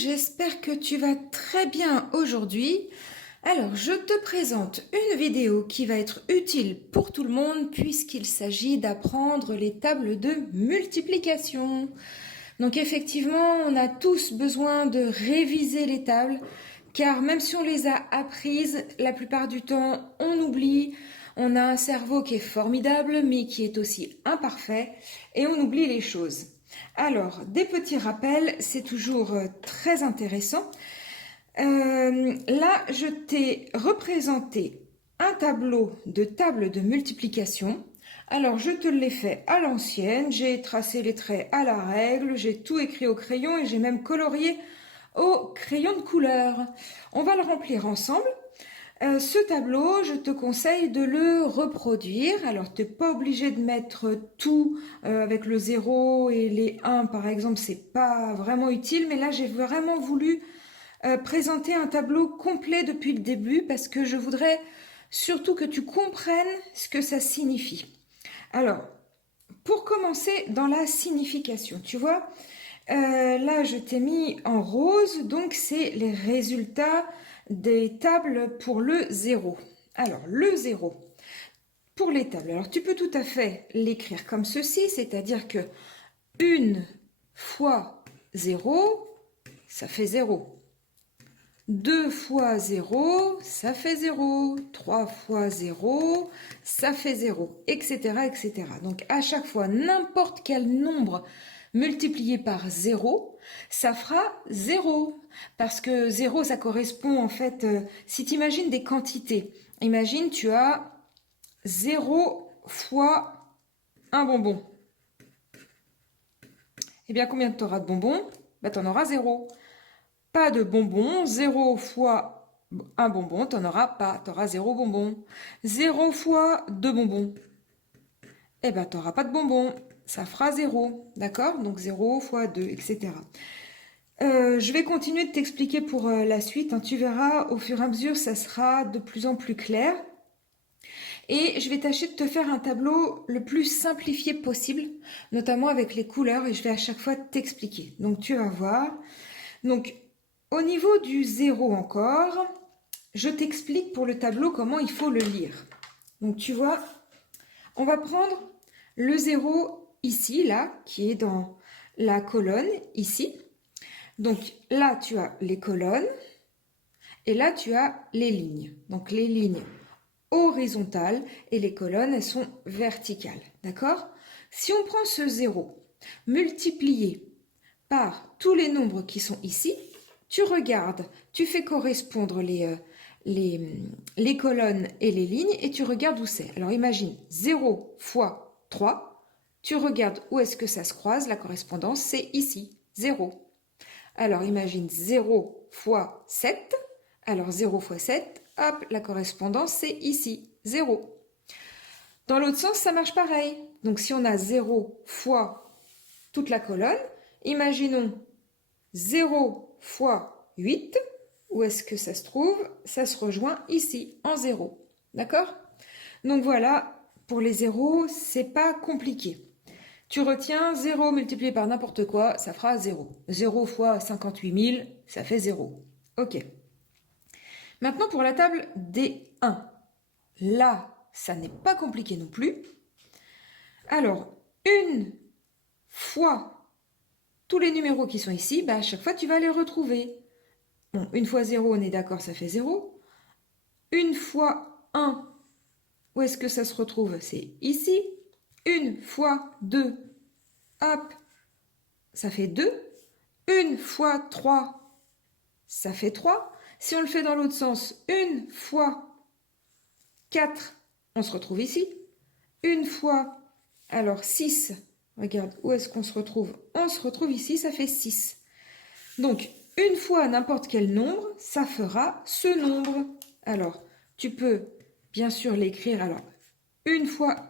j'espère que tu vas très bien aujourd'hui. Alors, je te présente une vidéo qui va être utile pour tout le monde puisqu'il s'agit d'apprendre les tables de multiplication. Donc effectivement, on a tous besoin de réviser les tables car même si on les a apprises, la plupart du temps, on oublie. On a un cerveau qui est formidable mais qui est aussi imparfait et on oublie les choses. Alors, des petits rappels, c'est toujours très intéressant. Là, je t'ai représenté un tableau de table de multiplication. Alors, je te l'ai fait à l'ancienne, j'ai tracé les traits à la règle, j'ai tout écrit au crayon et j'ai même colorié au crayon de couleur. On va le remplir ensemble. Ce tableau, je te conseille de le reproduire. Alors, tu n'es pas obligé de mettre tout avec le 0 et les 1, par exemple, c'est pas vraiment utile. Mais là, j'ai vraiment voulu présenter un tableau complet depuis le début parce que je voudrais surtout que tu comprennes ce que ça signifie. Alors, pour commencer dans la signification, tu vois, là, je t'ai mis en rose, donc c'est les résultats des tables pour le 0. Alors, le 0, pour les tables, alors tu peux tout à fait l'écrire comme ceci, c'est-à-dire que 1 fois 0, ça fait 0. 2 fois 0, ça fait 0. 3 fois 0, ça fait 0, etc., etc. Donc, à chaque fois, n'importe quel nombre multiplié par 0, ça fera 0. Parce que 0, ça correspond en fait, si tu imagines des quantités, imagine tu as 0 fois un bonbon. Eh bien, combien tu auras de bonbons? Tu en auras 0. Pas de bonbons, 0 fois un bonbon, tu n'en auras pas, tu auras 0 bonbon. 0 fois 2 bonbons, eh bien, tu n'auras pas de bonbons, ça fera 0, d'accord? Donc 0 fois 2, etc. Je vais continuer de t'expliquer pour la suite, hein. Tu verras, au fur et à mesure, ça sera de plus en plus clair. Et je vais tâcher de te faire un tableau le plus simplifié possible, notamment avec les couleurs, et je vais à chaque fois t'expliquer. Donc tu vas voir. Donc, au niveau du 0 encore, je t'explique pour le tableau comment il faut le lire. Donc tu vois, on va prendre le 0 ici, là, qui est dans la colonne, ici. Donc là, tu as les colonnes et là, tu as les lignes. Donc les lignes horizontales et les colonnes, elles sont verticales. D'accord? Si on prend ce 0 multiplié par tous les nombres qui sont ici, tu regardes, tu fais correspondre les colonnes et les lignes et tu regardes où c'est. Alors imagine 0 fois 3, tu regardes où est-ce que ça se croise, la correspondance c'est ici, 0. Alors imagine 0 fois 7, alors 0 fois 7, hop, la correspondance c'est ici, 0. Dans l'autre sens, ça marche pareil. Donc si on a 0 fois toute la colonne, imaginons 0 fois 8, où est-ce que ça se trouve? Ça se rejoint ici, en 0. D'accord? Donc voilà, pour les zéros, c'est pas compliqué. Tu retiens 0 multiplié par n'importe quoi, ça fera 0. 0 fois 58 000, ça fait 0. Ok. Maintenant pour la table des 1. Là, ça n'est pas compliqué non plus. Alors, une fois tous les numéros qui sont ici, à chaque fois tu vas les retrouver. Bon, une fois 0, on est d'accord, ça fait 0. Une fois 1, où est-ce que ça se retrouve? C'est ici. Une fois 2, hop, ça fait 2. Une fois 3, ça fait 3. Si on le fait dans l'autre sens, une fois 4, on se retrouve ici. Une fois, alors 6, regarde, où est-ce qu'on se retrouve? On se retrouve ici, ça fait 6. Donc, une fois n'importe quel nombre, ça fera ce nombre. Alors, tu peux bien sûr l'écrire. Alors, une fois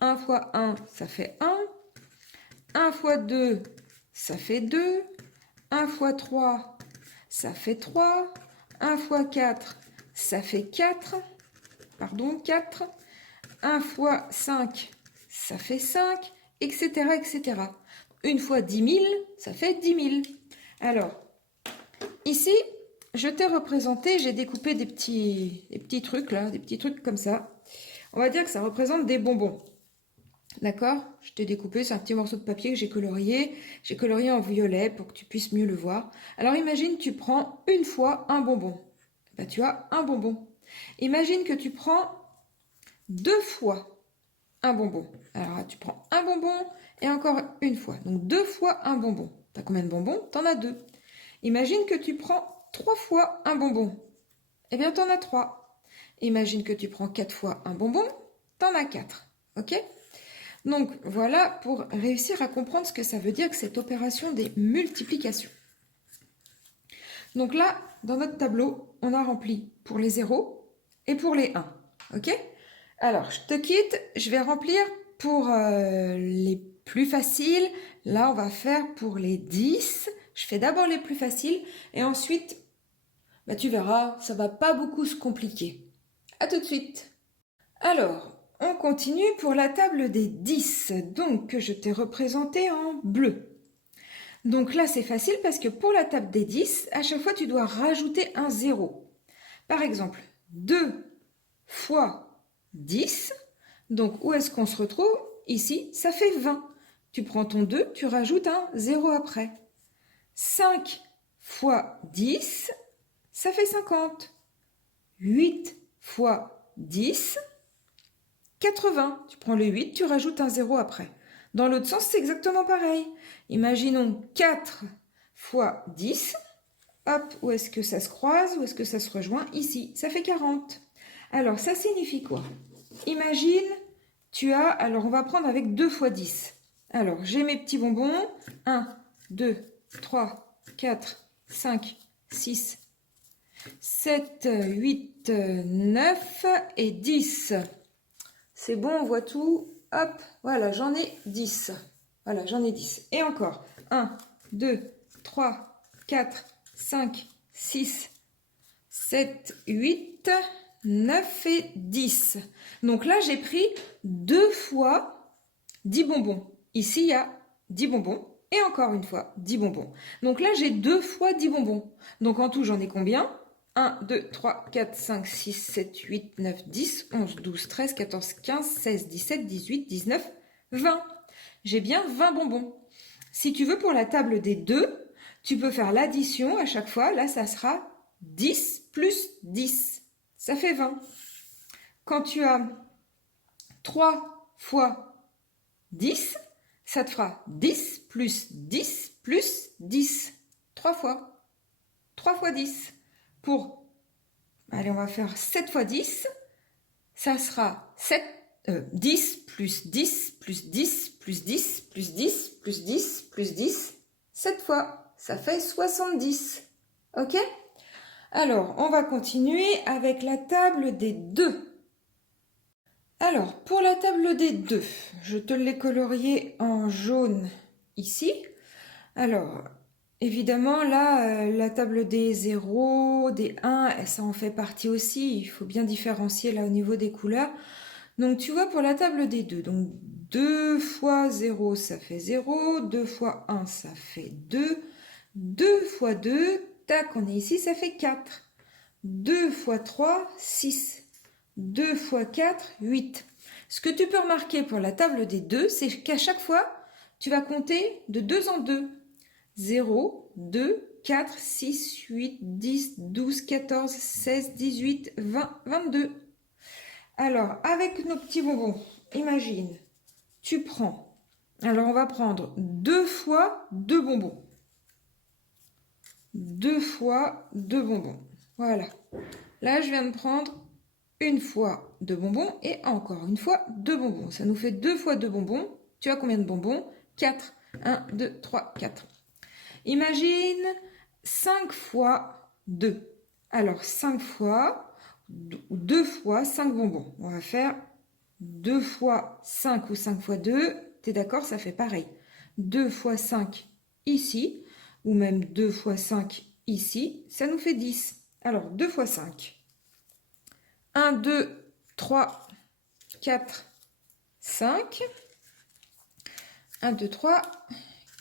1 fois 1, ça fait 1. 1 fois 2, ça fait 2. 1 fois 3, ça fait 3. 1 fois 4, ça fait 4. Pardon, 4. 1 fois 5, ça fait 5, etc., etc. Une fois 10 000, ça fait 10 000. Alors, ici, je t'ai représenté, j'ai découpé des petits trucs là, des petits trucs comme ça. On va dire que ça représente des bonbons. D'accord? Je t'ai découpé, c'est un petit morceau de papier que j'ai colorié. J'ai colorié en violet pour que tu puisses mieux le voir. Alors imagine, tu prends une fois un bonbon. Ben, tu as un bonbon. Imagine que tu prends 2 fois un bonbon. Alors tu prends un bonbon et encore une fois. Donc 2 fois un bonbon. Tu as combien de bonbons? Tu en as 2. Imagine que tu prends 3 fois un bonbon. Eh bien, tu en as 3. Imagine que tu prends 4 fois un bonbon. Tu en as 4. Ok? Donc voilà pour réussir à comprendre ce que ça veut dire que cette opération des multiplications. Donc là, dans notre tableau, on a rempli pour les 0 et pour les 1. Ok? Alors, je te quitte, je vais remplir pour les plus faciles. Là, on va faire pour les 10. Je fais d'abord les plus faciles et ensuite, bah, tu verras, ça va pas beaucoup se compliquer. À tout de suite. Alors, on continue pour la table des 10, donc que je t'ai représenté en bleu. Donc là, c'est facile parce que pour la table des 10, à chaque fois, tu dois rajouter un 0. Par exemple, 2 fois 10. Donc, où est-ce qu'on se retrouve? Ici, ça fait 20. Tu prends ton 2, tu rajoutes un 0 après. 5 fois 10, ça fait 50. 8 fois 10, 80. Tu prends le 8, tu rajoutes un 0 après. Dans l'autre sens, c'est exactement pareil. Imaginons 4 fois 10. Hop, où est-ce que ça se croise? Où est-ce que ça se rejoint? Ici, ça fait 40. Alors, ça signifie quoi? Imagine, tu as... Alors, on va prendre avec 2 fois 10. Alors, j'ai mes petits bonbons. 1, 2, 3, 4, 5, 6, 7, 8, 9 et 10. C'est bon, on voit tout. Hop, voilà, j'en ai 10. Voilà, j'en ai 10. Et encore. 1, 2, 3, 4, 5, 6, 7, 8, 9 et 10. Donc là, j'ai pris 2 fois 10 bonbons. Ici, il y a 10 bonbons. Et encore une fois, 10 bonbons. Donc là, j'ai 2 fois 10 bonbons. Donc en tout, j'en ai combien? 1, 2, 3, 4, 5, 6, 7, 8, 9, 10, 11, 12, 13, 14, 15, 16, 17, 18, 19, 20. J'ai bien 20 bonbons. Si tu veux, pour la table des 2, tu peux faire l'addition à chaque fois. Là, ça sera 10 plus 10. Ça fait 20. Quand tu as 3 fois 10, ça te fera 10 plus 10 plus 10. 3 fois. 3 fois 10. Allez, on va faire 7 fois 10. Ça sera 10 plus 10 plus 10 plus 10 plus 10 plus 10 plus 10. 7 fois. Ça fait 70. Ok? Alors, on va continuer avec la table des 2. Alors, pour la table des 2, je te l'ai colorié en jaune ici. Alors, évidemment, là, la table des 0, des 1, ça en fait partie aussi. Il faut bien différencier là au niveau des couleurs. Donc, tu vois, pour la table des 2, donc 2 fois 0, ça fait 0. 2 fois 1, ça fait 2. 2 fois 2, tac, on est ici, ça fait 4. 2 fois 3, 6. 2 fois 4, 8. Ce que tu peux remarquer pour la table des 2, c'est qu'à chaque fois, tu vas compter de 2 en 2. 0, 2, 4, 6, 8, 10, 12, 14, 16, 18, 20, 22. Alors, avec nos petits bonbons, imagine, tu prends... Alors, on va prendre 2 fois 2 bonbons. 2 fois 2 bonbons. Voilà. Là, je viens de prendre une fois 2 bonbons et encore une fois 2 bonbons. Ça nous fait 2 fois 2 bonbons. Tu as combien de bonbons? 4. 1, 2, 3, 4. Imagine 5 fois 2. Alors 5 fois, 2 fois 5 bonbons. On va faire 2 fois 5 ou 5 fois 2. Tu es d'accord? Ça fait pareil. 2 fois 5 ici, ou même 2 fois 5 ici. Ça nous fait 10. Alors 2 fois 5. 1, 2, 3, 4, 5. 1, 2, 3,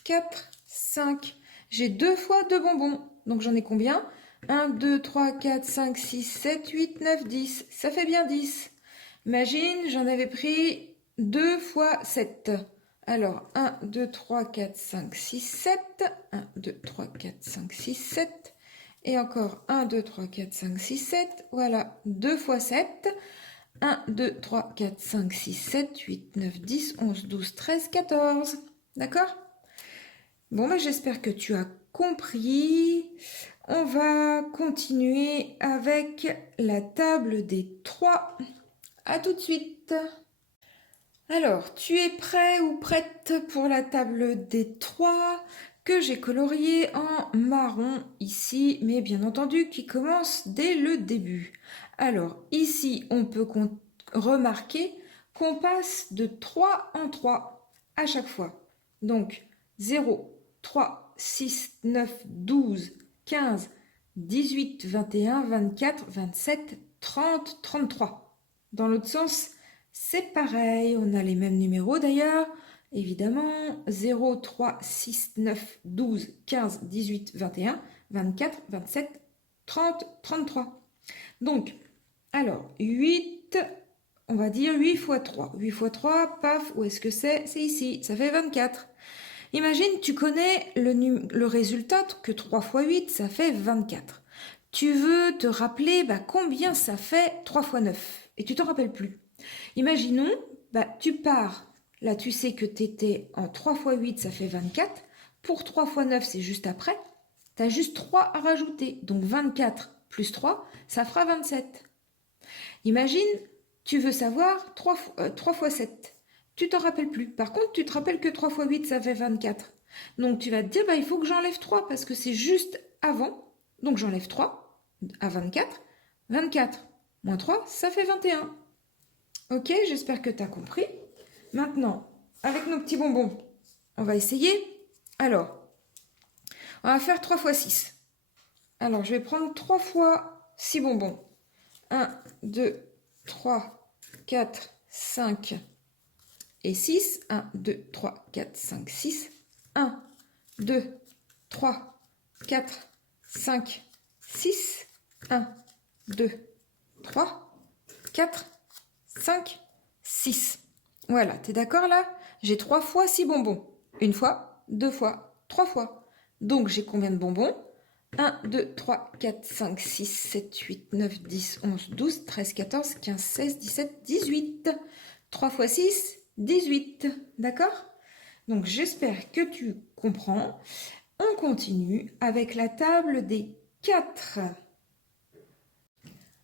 4, 5. J'ai 2 fois 2 bonbons. Donc j'en ai combien? 1, 2, 3, 4, 5, 6, 7, 8, 9, 10. Ça fait bien 10. Imagine, j'en avais pris 2 fois 7. Alors, 1, 2, 3, 4, 5, 6, 7. 1, 2, 3, 4, 5, 6, 7. Et encore 1, 2, 3, 4, 5, 6, 7. Voilà, 2 fois 7. 1, 2, 3, 4, 5, 6, 7, 8, 9, 10, 11, 12, 13, 14. D'accord? Bon, ben, j'espère que tu as compris. On va continuer avec la table des 3. À tout de suite. Alors, tu es prêt ou prête pour la table des 3 que j'ai coloriée en marron ici, mais bien entendu qui commence dès le début. Alors, ici, on peut remarquer qu'on passe de 3 en 3 à chaque fois. Donc, 0, 3, 6, 9, 12, 15, 18, 21, 24, 27, 30, 33. Dans l'autre sens, c'est pareil, on a les mêmes numéros d'ailleurs, évidemment, 0, 3, 6, 9, 12, 15, 18, 21, 24, 27, 30, 33. Donc, alors, 8, on va dire 8 fois 3. 8 fois 3, paf, où est-ce que c'est? C'est ici, ça fait 24. Imagine, tu connais le résultat que 3 fois 8, ça fait 24. Tu veux te rappeler combien ça fait 3 fois 9 et tu ne te rappelles plus. Imaginons, tu pars, là tu sais que tu étais en 3 fois 8, ça fait 24. Pour 3 fois 9, c'est juste après. Tu as juste 3 à rajouter. Donc 24 plus 3, ça fera 27. Imagine, tu veux savoir 3 fois 7. Tu t'en rappelles plus. Par contre, tu te rappelles que 3 fois 8, ça fait 24. Donc tu vas te dire, il faut que j'enlève 3 parce que c'est juste avant. Donc j'enlève 3 à 24. 24 moins 3, ça fait 21. Ok, j'espère que tu as compris. Maintenant, avec nos petits bonbons, on va essayer. Alors, on va faire 3 fois 6. Alors, je vais prendre 3 fois 6 bonbons. 1, 2, 3, 4, 5 et 6. 1, 2, 3, 4, 5, 6. 1, 2, 3, 4, 5, 6. 1, 2, 3, 4, 5, 6. Voilà, t'es d'accord là? J'ai 3 fois 6 bonbons. Une fois, 2 fois, 3 fois. Donc j'ai combien de bonbons? 1, 2, 3, 4, 5, 6, 7, 8, 9, 10, 11, 12, 13, 14, 15, 16, 17, 18. 3 fois 6, 18. D'accord? Donc j'espère que tu comprends. On continue avec la table des 4.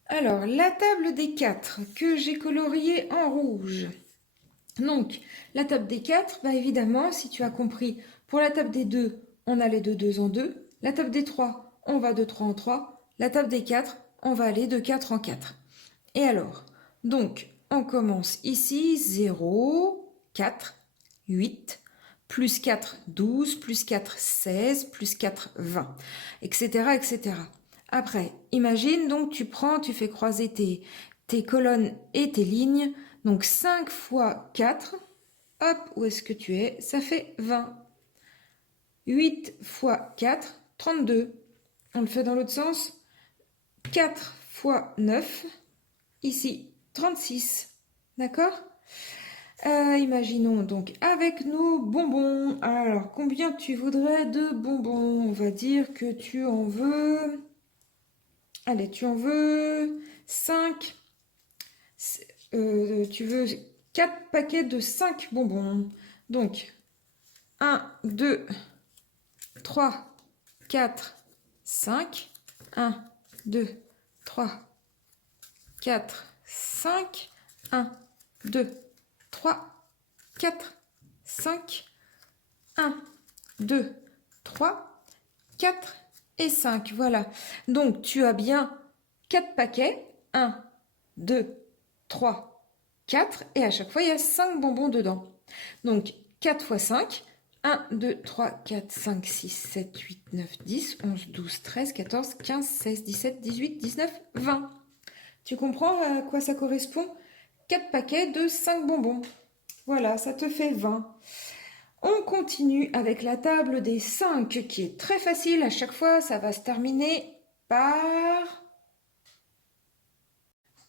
Alors, la table des 4 que j'ai coloriée en rouge. Donc, la table des 4, évidemment, si tu as compris, pour la table des 2, on allait de 2 en 2. La table des 3, on va de 3 en 3. La table des 4, on va aller de 4 en 4. Et alors, donc, on commence ici, 0, 4, 8, plus 4, 12, plus 4, 16, plus 4, 20, etc., etc. Après, imagine, donc tu fais croiser tes colonnes et tes lignes. Donc 5 fois 4, hop, où est-ce que tu es? Ça fait 20. 8 fois 4, 32. On le fait dans l'autre sens. 4 fois 9, ici, 36. D'accord? Imaginons donc avec nos bonbons. Alors, combien tu voudrais de bonbons? On va dire que tu en veux... Allez, tu en veux 5. Tu veux 4 paquets de 5 bonbons. Donc, 1, 2, 3, 4, 5. 1, 2, 3, 4, 5. 1, 2, 3, 4, 5. 1, 2, 3, 4 et 5. Voilà. Donc, tu as bien 4 paquets. 1, 2, 3, 4. Et à chaque fois, il y a 5 bonbons dedans. Donc, 4 fois 5. 1, 2, 3, 4, 5, 6, 7, 8, 9, 10, 11, 12, 13, 14, 15, 16, 17, 18, 19, 20. Tu comprends à quoi ça correspond? 4 paquets de 5 bonbons. Voilà, ça te fait 20. On continue avec la table des 5 qui est très facile. À chaque fois, ça va se terminer par...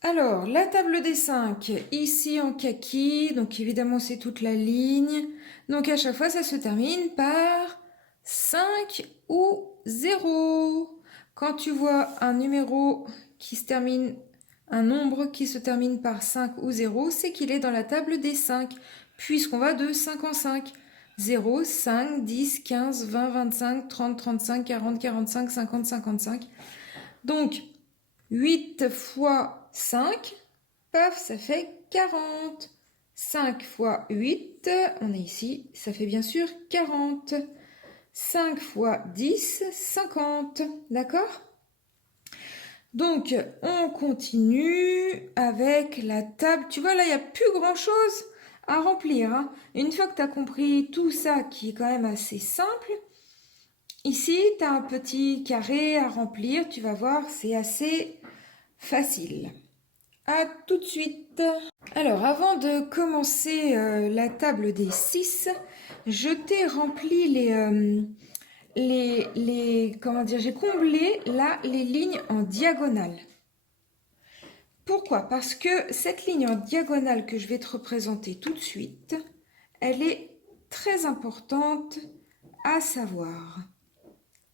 Alors, la table des 5, ici en kaki, donc évidemment c'est toute la ligne. Donc à chaque fois, ça se termine par 5 ou 0. Quand tu vois un numéro qui se termine, un nombre qui se termine par 5 ou 0, c'est qu'il est dans la table des 5, puisqu'on va de 5 en 5. 0, 5, 10, 15, 20, 25, 30, 35, 40, 45, 50, 55. Donc, 8 fois 5, paf, ça fait 40. 5 fois 8, on est ici, ça fait bien sûr 40. 5 fois 10, 50. D'accord? Donc, on continue avec la table. Tu vois, là, il n'y a plus grand-chose à remplir. Hein. Une fois que tu as compris tout ça, qui est quand même assez simple, ici, tu as un petit carré à remplir. Tu vas voir, c'est assez facile. À tout de suite. Alors, avant de commencer la table des 6, je t'ai rempli comment dire, j'ai comblé là les lignes en diagonale. Pourquoi? Parce que cette ligne en diagonale que je vais te représenter tout de suite, elle est très importante à savoir.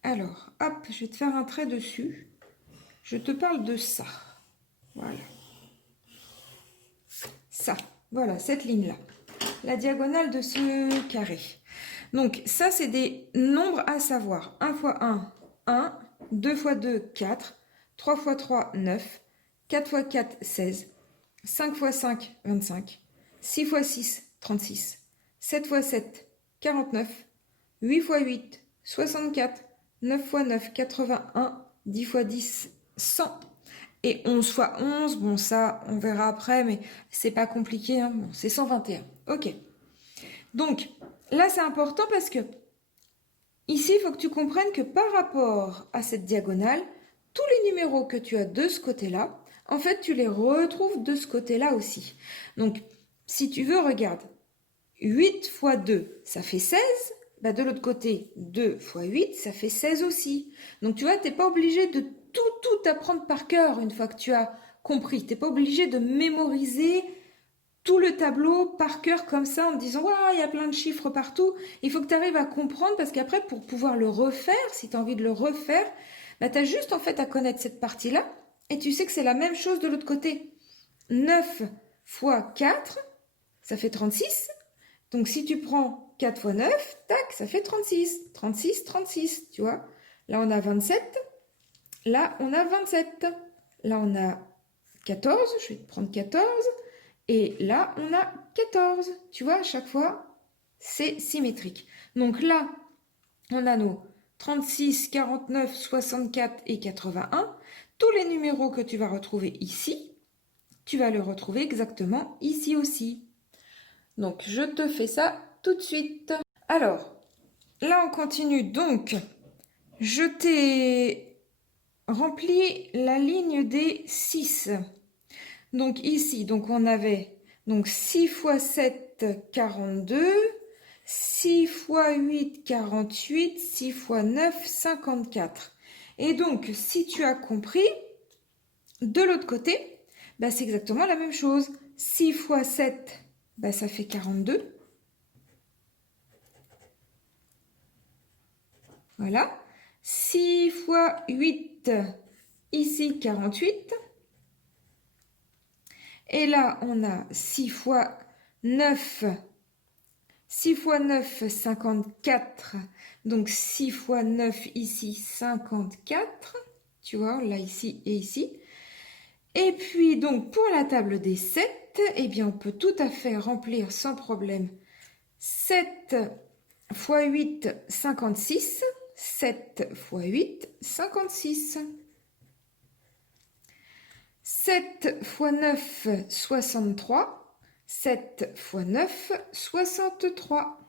Alors, hop, je vais te faire un trait dessus. Je te parle de ça. Voilà. Ça, voilà, cette ligne-là. La diagonale de ce carré. Donc, ça, c'est des nombres à savoir. 1 fois 1, 1. 2 fois 2, 4. 3 fois 3, 9. 4 fois 4, 16. 5 fois 5, 25. 6 fois 6, 36. 7 fois 7, 49. 8 fois 8, 64. 9 fois 9, 81. 10 fois 10, 100. Et 11 fois 11, bon ça, on verra après, mais c'est pas compliqué, hein. Bon, c'est 121. Ok. Donc, là, c'est important parce que ici, il faut que tu comprennes que par rapport à cette diagonale, tous les numéros que tu as de ce côté-là, en fait, tu les retrouves de ce côté-là aussi. Donc, si tu veux, regarde. 8 fois 2, ça fait 16. Bah, de l'autre côté, 2 fois 8, ça fait 16 aussi. Donc, tu vois, tu n'es pas obligé de tout apprendre par cœur une fois que tu as compris. Tu n'es pas obligé de mémoriser tout le tableau par cœur comme ça en te disant waouh, il y a plein de chiffres partout. Il faut que tu arrives à comprendre parce qu'après, pour pouvoir le refaire, si tu as envie de le refaire, bah, tu as juste en fait à connaître cette partie-là et tu sais que c'est la même chose de l'autre côté. 9 fois 4, ça fait 36. Donc si tu prends 4 fois 9, tac, ça fait 36. 36, 36, tu vois. Là, on a 27. Là, on a 27. Là, on a 14. Je vais te prendre 14. Et là, on a 14. Tu vois, à chaque fois, c'est symétrique. Donc là, on a nos 36, 49, 64 et 81. Tous les numéros que tu vas retrouver ici, tu vas les retrouver exactement ici aussi. Donc, je te fais ça tout de suite. Alors, là, on continue. Donc, je t'ai rempli la ligne des 6. Donc, ici, donc on avait donc 6 fois 7, 42. 6 fois 8, 48. 6 fois 9, 54. Et donc, si tu as compris, de l'autre côté, bah, c'est exactement la même chose. 6 fois 7, bah, ça fait 42. Voilà. 6 fois 8, ici 48. Et là, on a 6 fois 9. 6 fois 9, 54. Donc 6 fois 9 ici, 54. Tu vois, là, ici et ici. Et puis, donc, pour la table des 7, eh bien, on peut tout à fait remplir sans problème 7 fois 8, 56. 7 fois 8, 56. 7 fois 9, 63. 7 fois 9, 63.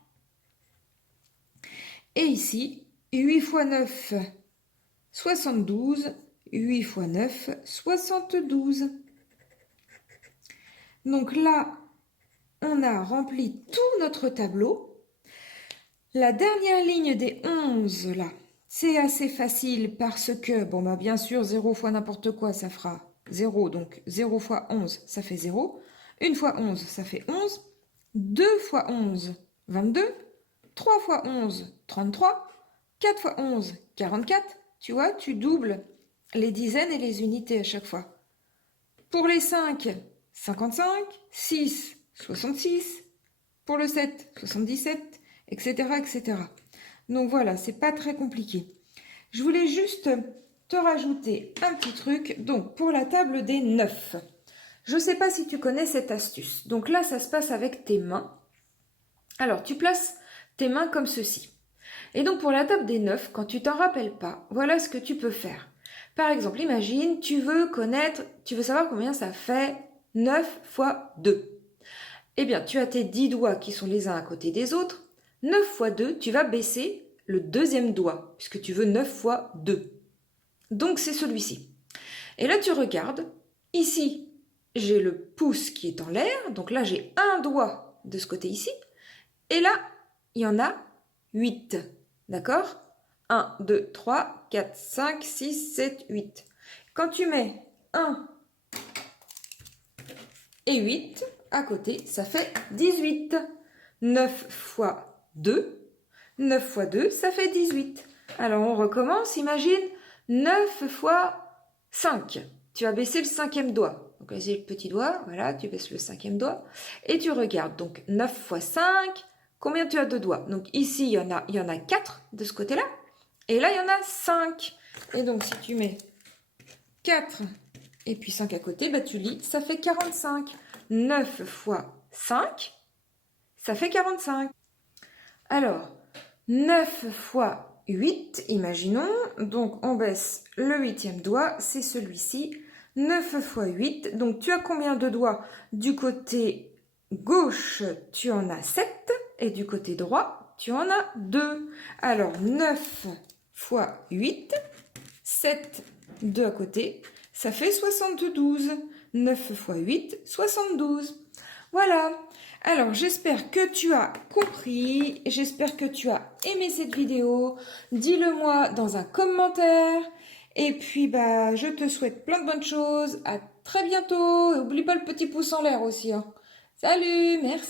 Et ici, 8 fois 9, 72. 8 fois 9, 72. Donc là, on a rempli tout notre tableau. La dernière ligne des 11, là, c'est assez facile parce que, bon, bah, bien sûr, 0 fois n'importe quoi, ça fera 0. Donc, 0 fois 11, ça fait 0. 1 fois 11, ça fait 11. 2 fois 11, 22. 3 fois 11, 33. 4 fois 11, 44. Tu vois, tu doubles les dizaines et les unités à chaque fois. Pour les 5, 55. 6, 66. Pour le 7, 77, etc., etc. Donc voilà, c'est pas très compliqué. Je voulais juste te rajouter un petit truc. Donc pour la table des 9, je ne sais pas si tu connais cette astuce. Donc là, ça se passe avec tes mains. Alors tu places tes mains comme ceci. Et donc pour la table des 9, quand tu t'en rappelles pas, voilà ce que tu peux faire. Par exemple, imagine, tu veux savoir combien ça fait 9 fois 2. Eh bien, tu as tes 10 doigts qui sont les uns à côté des autres. 9 fois 2, tu vas baisser le deuxième doigt, puisque tu veux 9 fois 2. Donc, c'est celui-ci. Et là, tu regardes. Ici, j'ai le pouce qui est en l'air. Donc là, j'ai un doigt de ce côté ici. Et là, il y en a 8. D'accord? 1, 2, 3, 4, 5, 6, 7, 8. Quand tu mets 1 et 8 à côté, ça fait 18. 9 fois 2. 9 fois 2, ça fait 18. Alors on recommence, imagine 9 fois 5. Tu vas baisser le cinquième doigt. Donc vas-y le petit doigt, voilà, tu baisses le cinquième doigt. Et tu regardes, donc 9 fois 5, combien tu as de doigts? Donc ici, il y en a 4 de ce côté-là. Et là, il y en a 5. Et donc si tu mets 4 et puis 5 à côté, bah, tu lis, ça fait 45. 9 fois 5, ça fait 45. Alors, 9 fois 8, imaginons, donc on baisse le huitième doigt, c'est celui-ci. 9 fois 8, donc tu as combien de doigts? Du côté gauche, tu en as 7, et du côté droit, tu en as 2. Alors, 9 fois 8, 7, 2 à côté, ça fait 72. 9 fois 8, 72. Voilà. Alors, j'espère que tu as compris. J'espère que tu as aimé cette vidéo. Dis-le moi dans un commentaire. Et puis, bah, je te souhaite plein de bonnes choses. À très bientôt. Et n'oublie pas le petit pouce en l'air aussi, hein. Salut, merci.